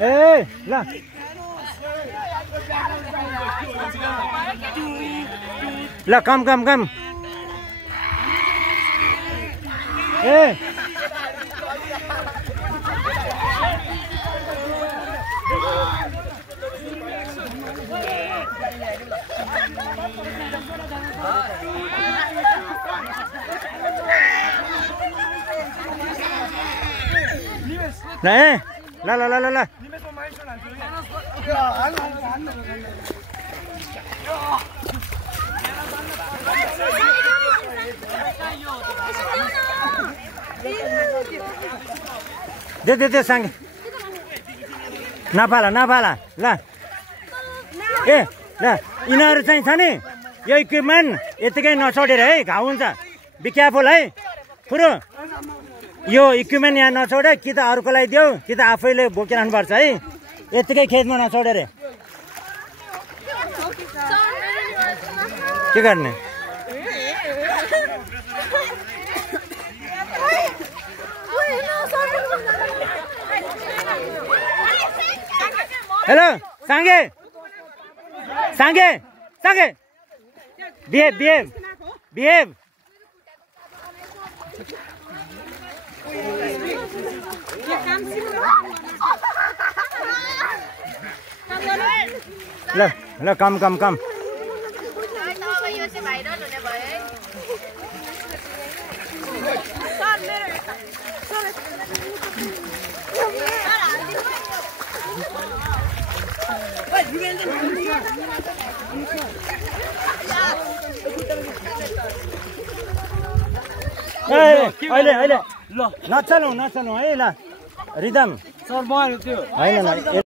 ए ल ल कम ए ल ल ल ल ल दे सांगे नफाला ल ए ल यिनीहरू चाहिँ छ नि यो इक्विपमेन्ट यतिकै नछोडेर है घाउ हुन्छ बी केयरफुल है पुरो यो इक्विपमेन्ट यहाँ नछोडे कि त अरूकोलाई देऊ कि त आफैले बोकिरहनु पर्छ है यतिकै खेतमा नछोडेर के गर्ने हेलो सांगे बिहेव ल कम अहिले ल नचलाउ है ल रिदम सर भयो त्यो हैन